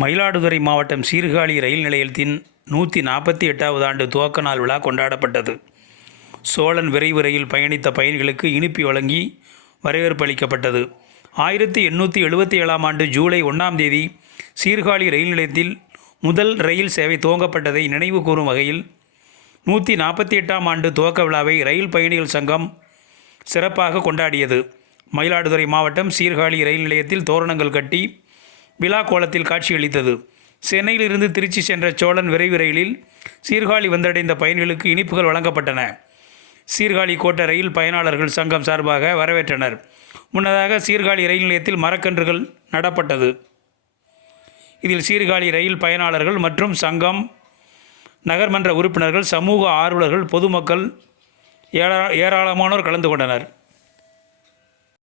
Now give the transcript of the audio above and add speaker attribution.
Speaker 1: மயிலாடுதுறை மாவட்டம் சீர்காழி ரயில் நிலையத்தின் நூற்றி நாற்பத்தி எட்டாவது ஆண்டு துவக்க நாள் விழா கொண்டாடப்பட்டது. சோழன் விரைவு ரயில் பயணித்த பயணிகளுக்கு இனிப்பி வழங்கி வரவேற்பு அளிக்கப்பட்டது. ஆயிரத்தி எண்ணூற்றி எழுபத்தி ஏழாம் ஆண்டு ஜூலை ஒன்றாம் தேதி சீர்காழி ரயில் நிலையத்தில் முதல் ரயில் சேவை துவங்கப்பட்டதை நினைவு கூறும் வகையில் நூற்றி நாற்பத்தி எட்டாம் ஆண்டு துவக்க விழாவை ரயில் பயணிகள் சங்கம் சிறப்பாக கொண்டாடியது. மயிலாடுதுறை மாவட்டம் சீர்காழி ரயில் நிலையத்தில் தோரணங்கள் கட்டி விழா கோலத்தில் காட்சியளித்தது. சென்னையிலிருந்து திருச்சி சென்ற சோழன் விரைவு ரயிலில் சீர்காழி வந்தடைந்த பயணிகளுக்கு இனிப்புகள் வழங்கப்பட்டன. சீர்காழி கோட்ட ரயில் பயனாளர்கள் சங்கம் சார்பாக வரவேற்றனர். முன்னதாக சீர்காழி ரயில் நிலையத்தில் மரக்கன்றுகள் நடப்பட்டது. இதில் சீர்காழி ரயில் பயனாளர்கள் மற்றும் சங்கம் நகர்மன்ற உறுப்பினர்கள் சமூக ஆர்வலர்கள் பொதுமக்கள் ஏரா ஏராளமானோர் கலந்து கொண்டனர்.